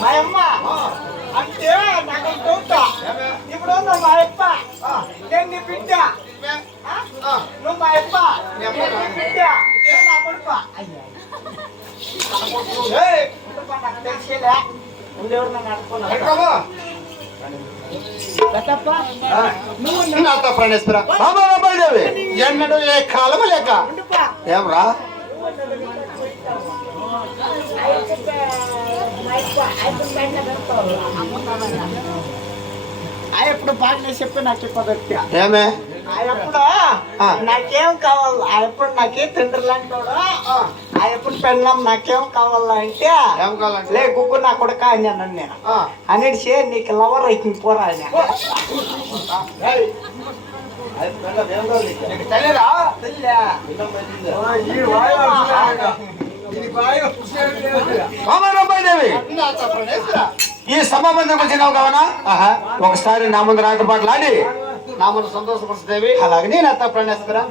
మా అమ్మ అంటే నాకు చూస్తా ఇప్పుడు మా అప్ప నేను నీ బిడ్డ నువ్వు మా అప్ప బిడ్డ నా కొడుకు నాకు తెలిసేలే ఉండేవారు నన్ను అడుకున్నా ఎన్నడు ఏ కాలము లేక ఏమరా ఎప్పుడు బాగా చెప్పి నాకు చెప్పదొక్క ఏమే ఎప్పుడు నాకేం కావాలి ఎప్పుడు నాకే తండ్రి లాంటోడు ఎప్పుడు పెళ్ళాం నాకేం కావాలా అంటే ఏం కావాలంటే లే గుగ్గు నా కొడుక అన్నాను నేను అనేది నీకు లవర్ అయితే పోరా అని ఈ సభ మందికి వచ్చినావు కావనా ఒకసారి నా ముందు రాకపాట్లు ఆడి నా ముందు సంతోషపరుస్తుంది అలాగే నేను అత్త ప్రణేశ్వరా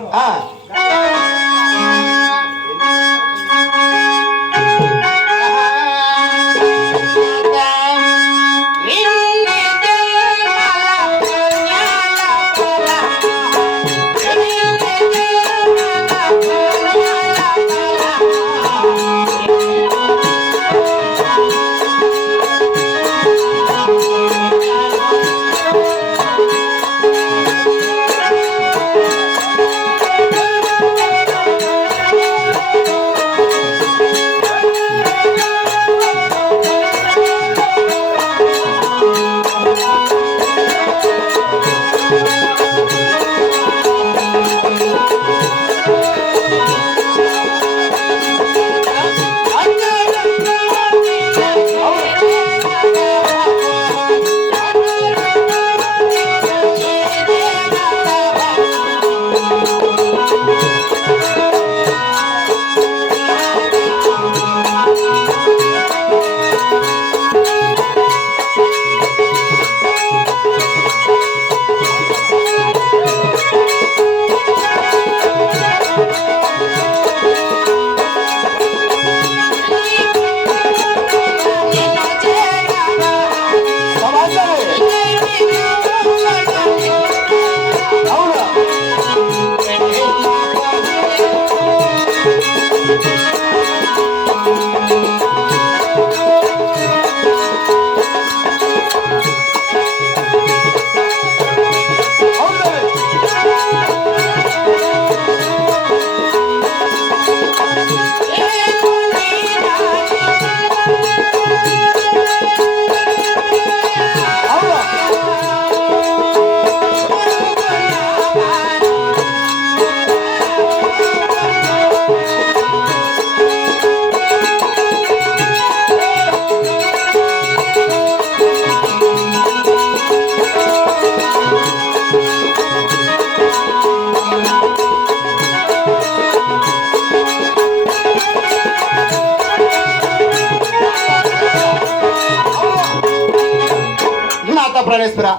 ప్రణేశ్వర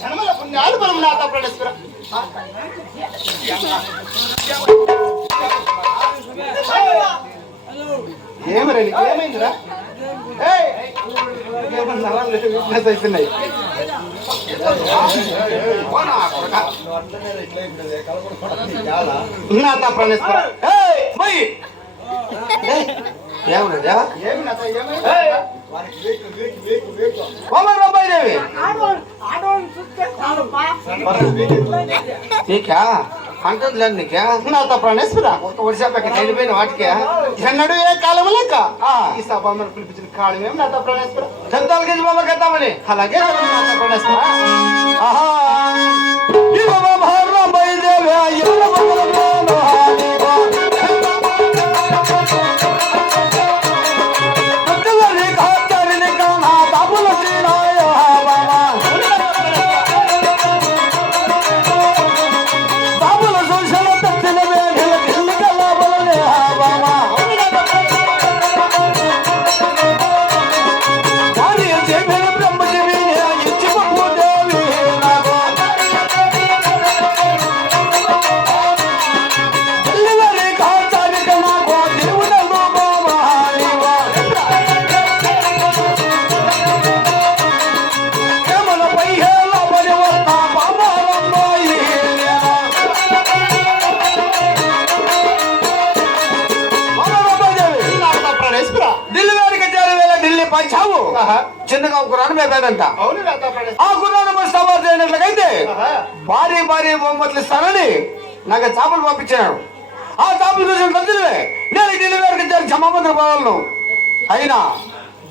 జన్మల పుణ్యాలు మనం నాత ప్రణేశ్వర ఏమరండి ఏమైందిరా వీక్నెస్ అయిపోయినాయి నాత ప్రణేశ్వర ఏమన్నా నీకా అంటుందిలే నీకే నాతో ప్రణేశ్వర ఒక వర్షాపకి వెళ్ళిపోయిన వాటికే ఎన్నడూ ఏ కాలం లేక ఈ సభ మనం పిలిపించిన కాలం ఏమి నాతో ప్రణేశ్వర దంతాల గిజ బాబా కద్దామని అలాగే నాతో ప్రణేశ్వర ఆహా చిన్నగా ఒక గుర్రాన్ని మేపాడంట. అవును నాతో ప్రాణేశ్వర. ఆ గుర్రాన్ని మరి సవాలు చేయనట్లయితే భారీ భారీ బహుమతులు ఇస్తానని నాకు చేపలు పంపించాడు. ఆ చేపలు చూసిన తల్లివే నేను ఢిల్లీ వరకు క్షమాపణ పోవాలను. అయినా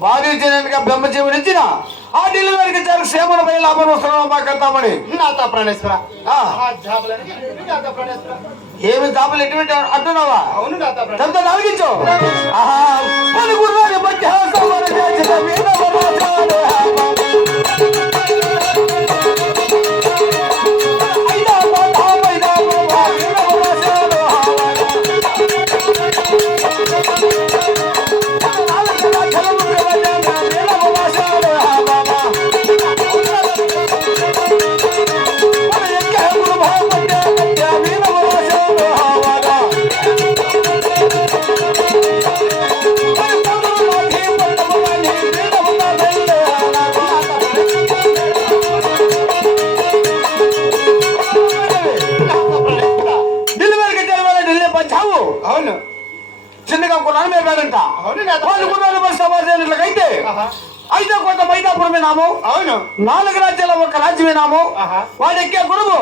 భారీ జనంగా బ్రహ్మజీవుని ఇచ్చిన ఆ ఢిల్లీ వరకు క్షేమణ పై లాభం వస్తున్నాం మాకెళ్తామని నాతో ప్రాణేశ్వర. ఆ, నాతో ప్రాణేశ్వర. ఏమి చేపలు ఎటువంటి అంటున్నావా? అవును నాతో ప్రాణేశ్వర. చెప్తా అడిగించు. గుర్రాన్ని బట్టి అవును చిన్నగా గుర్రాన్ని మేపాడంట. అవును నాతో వాళ్ళు గుర్రాన్ని బట్టి సవాలు చేయనట్లయితే అయితే కొంత మైదాపురం వినాము. అవును 4 రాజ్యాల ఒక రాజ్యం వినాము. వాడు ఎక్కే గురువు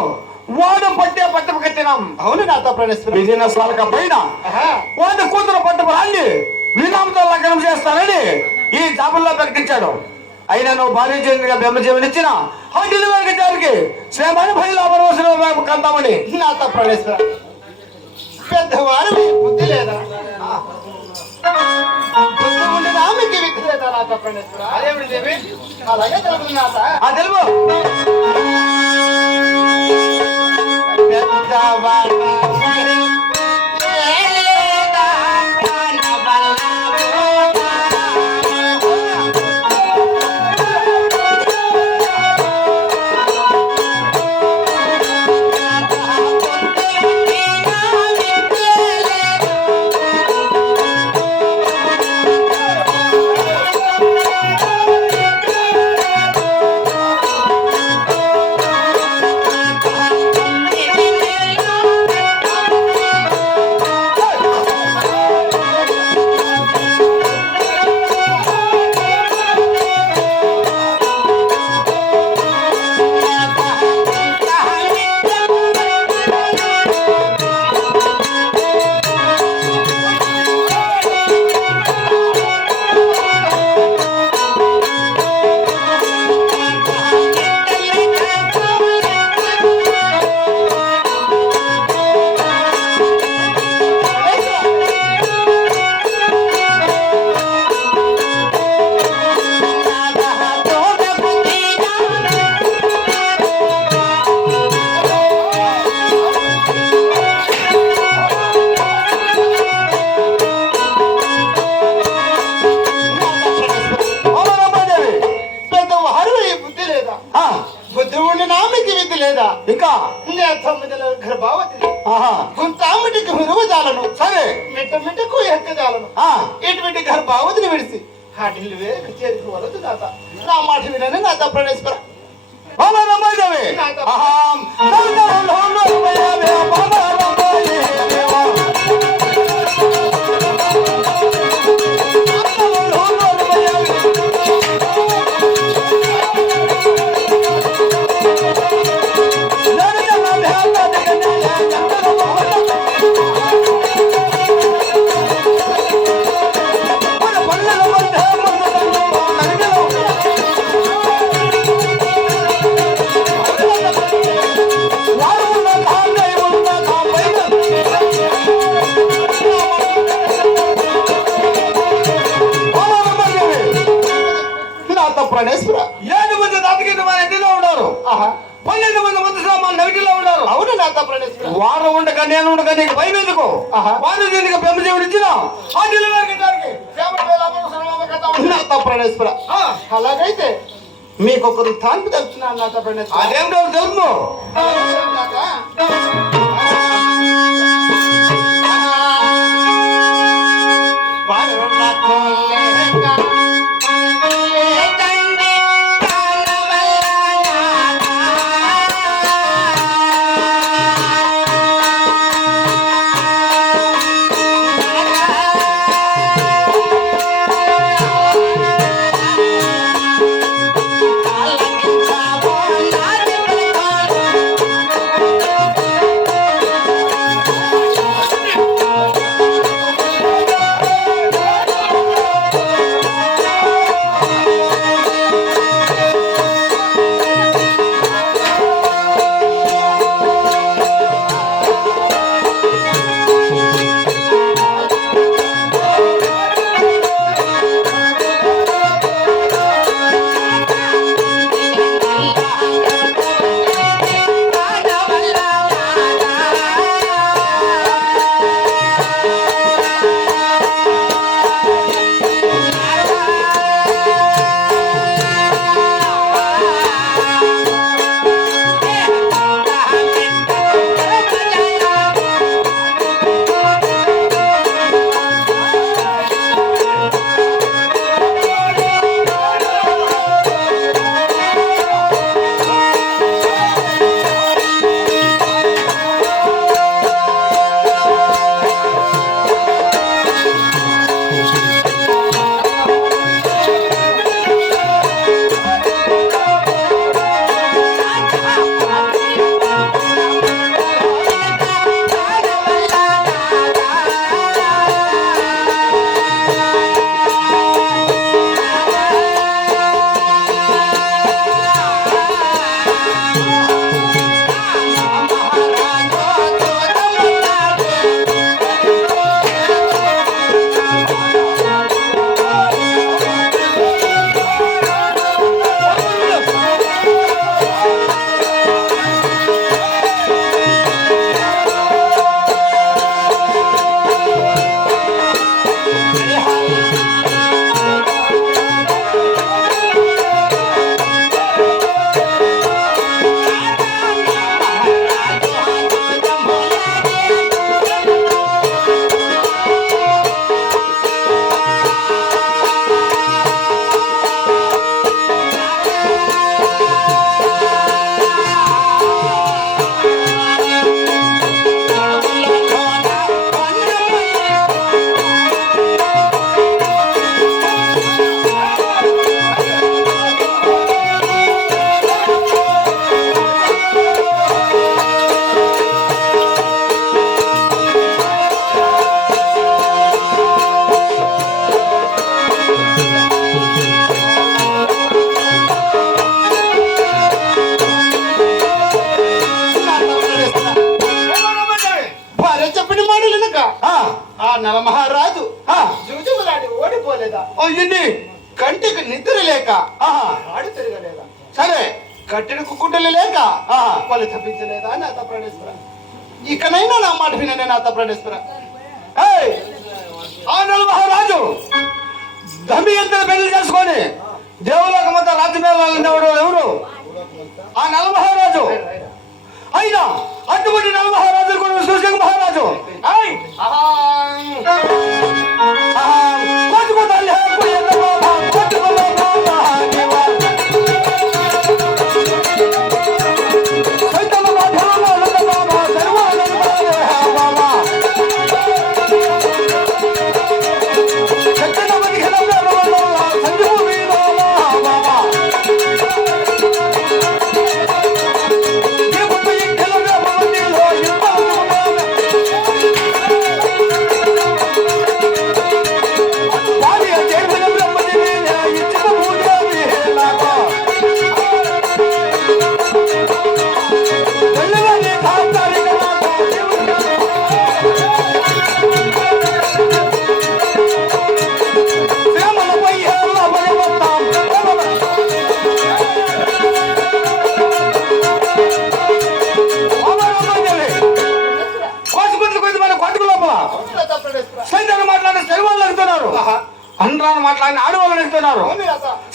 వాడు పట్టే పట్టపు కట్టినాం. అవును నాతో ప్రాణేశ్వర. విజయనగరాల పైన వాడి కూతురు పట్టపు రాళ్ళి వినామతో లగ్నం చేస్తానని ఈ జాబుల్లో ప్రకటించాడు. అయినా నువ్వు భారీ జయంగా బ్రహ్మజీవని ఇచ్చిన ఆ డెలివరీ గారికి శ్రేమని భయ లాభం కందామని నాతో ప్రాణేశ్వర. పెద్దవారు బుద్ధి లేదా? బుద్ధి ఉండిన ఆమెకి విధి లేదా నాతో ప్రాణేశ్వర? అదేమిటి దేవి? అలాగే తెలుగునాథ. ఆ తెలుగు పెద్దవారు లేదా ఇంకా తొమ్మిదిలో గర్భావతి ఆహా గుంతామిటికి విలువజాలను సరే మిట్ట మిట్టకు ఎక్కజాలను ఇటువంటి గర్భావతిని విడిసి ఆ ఢిల్లీ వేరకు చేరుకు వలదు నాత. నా మాట వినని నాత ప్రణేశ్వర. ప్రణేశ్వర 7 మంది దాతకింద మన ఇంటిలో ఉన్నారు. 12 మంది మంత్రులు మన నవిటిలో ఉన్నారు. అవును నాత ప్రణేశ్వర. వారు ఉండగా నేను ఉండగా నీకు భయం ఎందుకు? వారు దీనికి బ్రహ్మజీవుడు ఇచ్చిన ఆ డెలివరీ నాత ప్రణేశ్వర. అలాగైతే మీకొకరు తాన్పు తెలుపుతున్నాను నాత ప్రణేశ్వర. అదేంటో తెలుపు. ఆ నలమహారాజు జూజులాడి ఓడిపోలేదా? ఇన్ని కంటికి నిద్ర లేక ఆడు తిరగలేదా? సరే కట్టిన కుక్కుంటలు లేక వాళ్ళు తప్పించలేదా నాథ ప్రాణేశ్వర? ఇకనైనా నా మాట వినండి నాథ ప్రాణేశ్వర. ఆ నలమహారాజు దమియంతలు పెళ్లి చేసుకొని దేవులకు మొత్తం రాజ్యమేళాలు ఉన్నవాడు ఎవరు? ఆ నలమహారాజు. అయినా అటువంటి నలమహారాజు కూడా సూర్య మహారాజు అండ్రాను మాట్లాడిన ఆడవాళ్ళు అడుగుతున్నారు.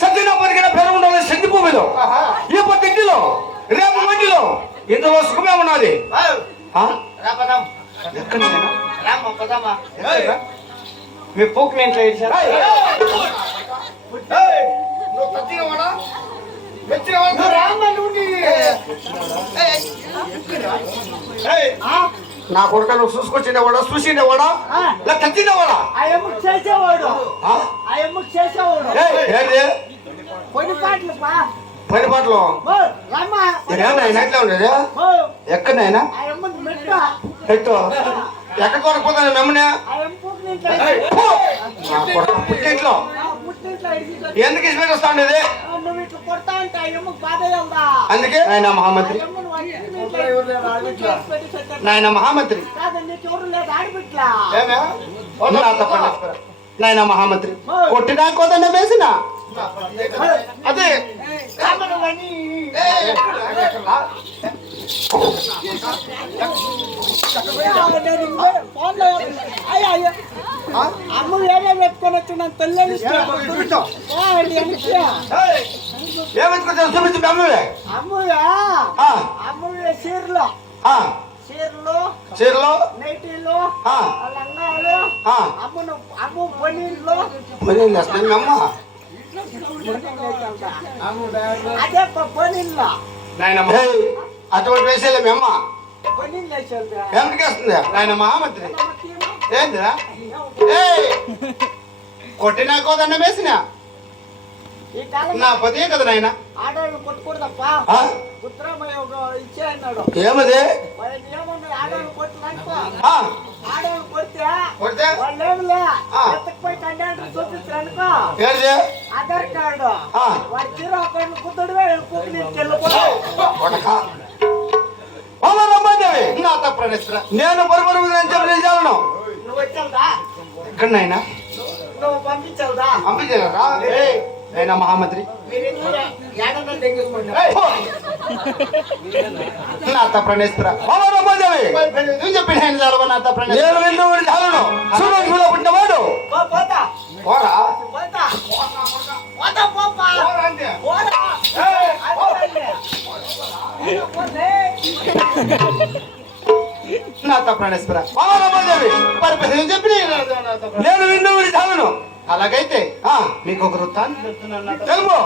సత్యన బతికిన పెరుగు ఉండాలి సంధి భూమిలో, ఈ పొద్దులో రేపు మండిలో ఇందులో సుఖమే ఉన్నది. మీ పూకులు ఇంట్లో ఇచ్చారా? నా కొడుక నువ్వు చూసుకొచ్చినవాడా చూసినవాడా తెచ్చినవాడా? చేసేవాడు పని పాటలు ఎట్లా ఉండేది? ఎక్కడైనా పెట్టు ఎక్కడ కొడకపోతాను మెమ్మనే పుట్టింట్లో ఎందుకు ఇష్టం వస్తా ఉండేది? అందుకే నాయన మహామంత్రి, నాయన మహామంత్రి, నాయన మహామంత్రి కొట్టినా కోదండ వేసిన అదే అమ్మ వేరే పెట్టుకొని వచ్చిన తెల్లని అమ్మ చీరలో చీరలో నైటీలు లంగాలు అమ్మ పనీళ్ళు అమ్మ అదే పనీళ్ళు నాయనమ్మ అటువంటి వేసేలే మీ అమ్మ పనీళ్ళు వేసేది ఎందుకు వేస్తుంది నాయన మహామంత్రి? ఏందిరా కొట్టినా కోదన్న వేసిన నా పదే కదా నాయన. ఆడవాళ్ళు కొట్టకూడదప్ప ఉత్తరామయ్య ఇచ్చే అన్నాడు. ఏమది ఏమన్నా ఆడవాళ్ళు కొట్టిననుకో, ఆడవాళ్ళు కొడితే వాళ్ళు ఏమిలే ఎత్తకపోయి కండక్టర్ చూపిస్తారనుకో ఆధార్ కార్డు వాడి జీరో అకౌంట్ కుదుడు నేను బరుబరు చాలను. నువ్వు వచ్చావుదా? ఎక్కడైనా నువ్వు పంపించావుదా? పంపించారా అయినా మహామంత్రి? నాత ప్రణేశ్వర చెప్పిన నాత ప్రణేశ్వర పుట్టినవాడు పోరా నాత ప్రణేశ్వర చెప్పిన నేను విందు చాలను. అలాగైతే మీకు ఒక వృత్తాన్ని చెప్తున్నాను తెలుగు.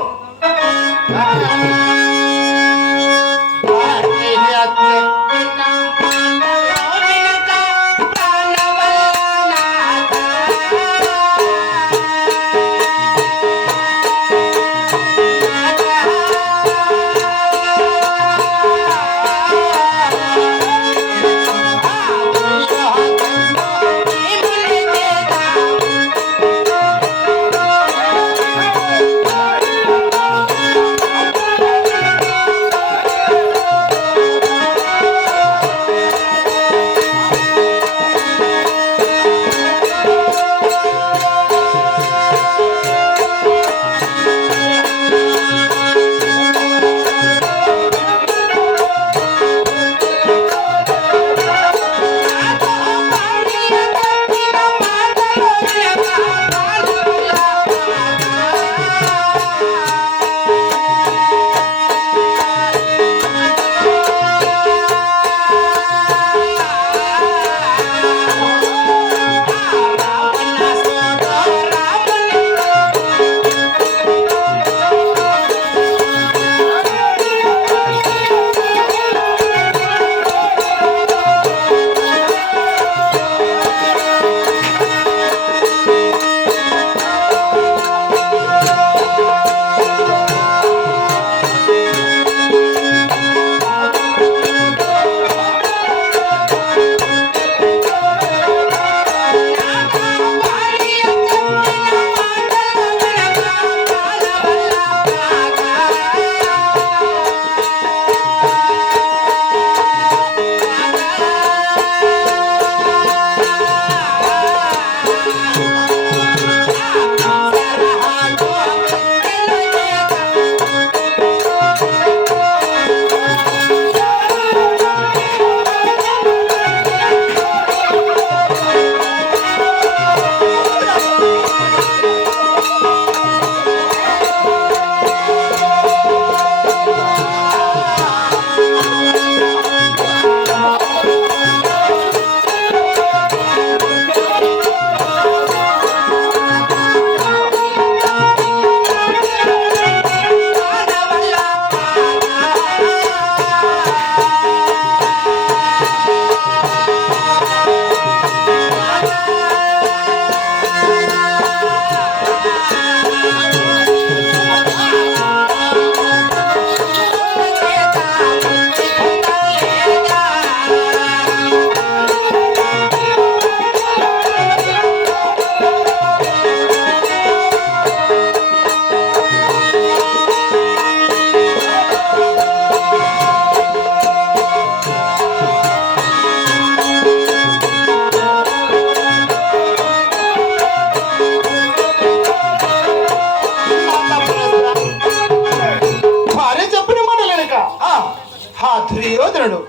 అర్జునుడు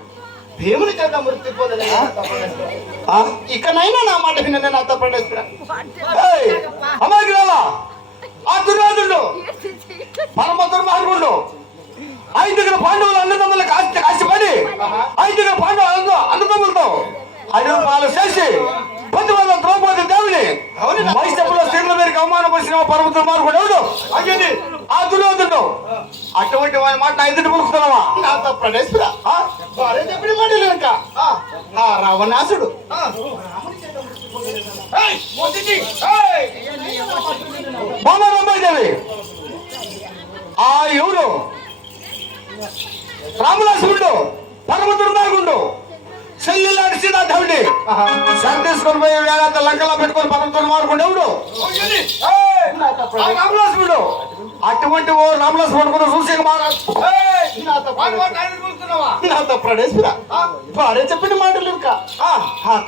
భీముని చేత మృతి పొందలేదు నాతో ప్రాణేశ్వర. ఇకనైనా నా మాట వినండి నాతో ప్రాణేశ్వర. అమాగిరావా ఆ దుర్యోధనుడు పరమ దుర్మార్గుడు ఐదుగురు పాండవులు అన్నదమ్ములు కాసిపడి ఐదుగురు పాండవులు అన్నదమ్ములతో అడవి పాలు చేసి 10,000 ద్రౌపది దేవుని మైసభలో స్త్రీల మీదకి అవమానపరిచిన పరమ దుర్మార్గుడు ఎవడు అయ్యింది ఆ దుర్యోధనుడు. అటువంటి వారి మాట నా ఎదుటి పలుకుతున్నావా నాతో ప్రాణేశ్వర. చెప్పిన మాటలు ఇంకా రావణాసుడు దేవి ఆ ఎవరు రామదాసుడు పరమ దుర్మార్గుడు చెల్లిలాంటి సీతాదేవుడి సంతేసుకొని పోయి వేళ లంకలో పెట్టుకొని పరమ దుర్మార్గుడు ఎవడు రామదాసుడు. అటువంటి ఓ రామదాసు పడుకున్న చూసి నాతో ప్రాణేశ్వర. భార్య చెప్పిన మాటలు ఇంకా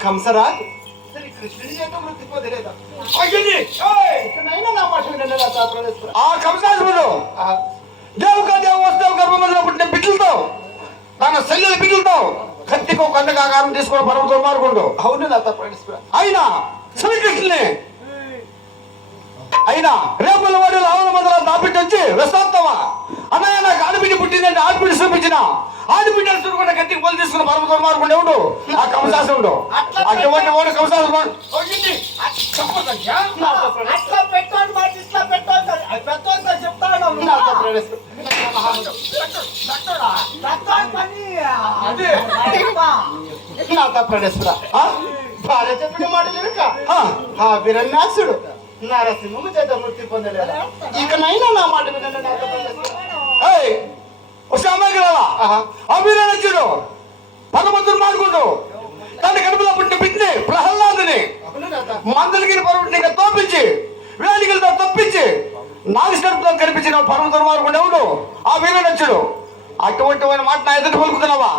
కంసరాజు ఆ కంసాసుడు దేవుక దేవ వస్తువు గర్భంలో పుట్టిన బిడ్డలతో తన శల్యుల బిడ్డలతో కత్తికో కండగా ఆకారం తీసుకుని పరమ దుర్మార్గుడు. అవును నాతో ప్రాణేశ్వర. అయినా శ్రీకృష్ణుని అయినా రేపుల వాడిలో ఆవుల మొదల దాపిట్టి వచ్చి వస్తావా అన్నయ్య నాకు ఆడబిడ్డ పుట్టిందంటే ఆడబిడ్డ చూపించిన ఆడబిడ్డ చూడకుండా గట్టికి పొలి తీసుకున్న పరమ దుర్మార్గుడు ఎవడు ఆ కంసాసుడు. అటువంటి వాడు కంసాసుడు ప్రాణేశ్వర. భార్య చెప్పిన మాట వీరన్యాసుడు నరసింహము చేత మృతి పొందలేదు. ఇకనైనా నా మాట వినండి. అభినచుడు పరమ దుర్మార్గుడు తన కడుపులో పుట్టిన బిడ్డని ప్రహ్లాదుని మందలగిరి పర్వతాన్ని తోపించి వేలికలతో తప్పించి నాగస్వరూపంలో కనిపించిన పరమ దుర్మార్గుడు ఎవడు ఆ వీరనచుడు. అటువంటి వాడి మాట నా ఎదుటి పలుకుతున్నావా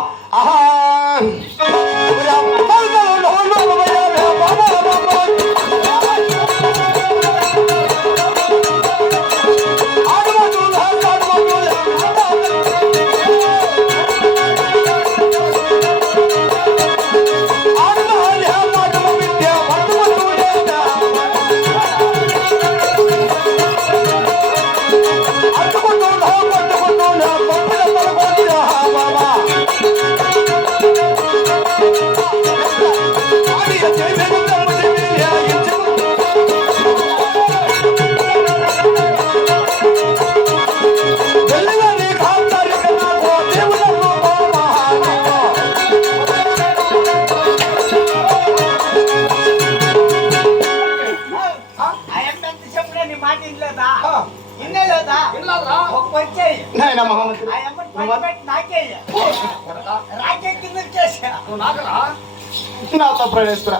నాతో ప్రాణేశ్వర.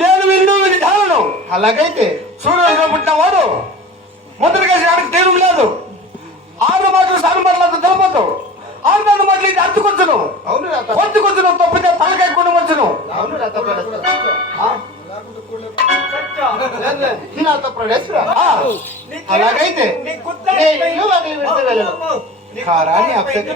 నేను విను విధానం అలాగైతే సూర్యుడు పుట్టిన వాడు మొదటిగా ఆడికి తీరు లేదు. 6 మాటలు 6 మాటలు తెలపదు. 6 మాటలు ఇది అత్తుకొచ్చును పొత్తుకొచ్చును తప్పితే తలకాయ కూడా వచ్చును. నాతో ప్రాణేశ్వర. అలాగైతే కారాన్ని అప్సెట్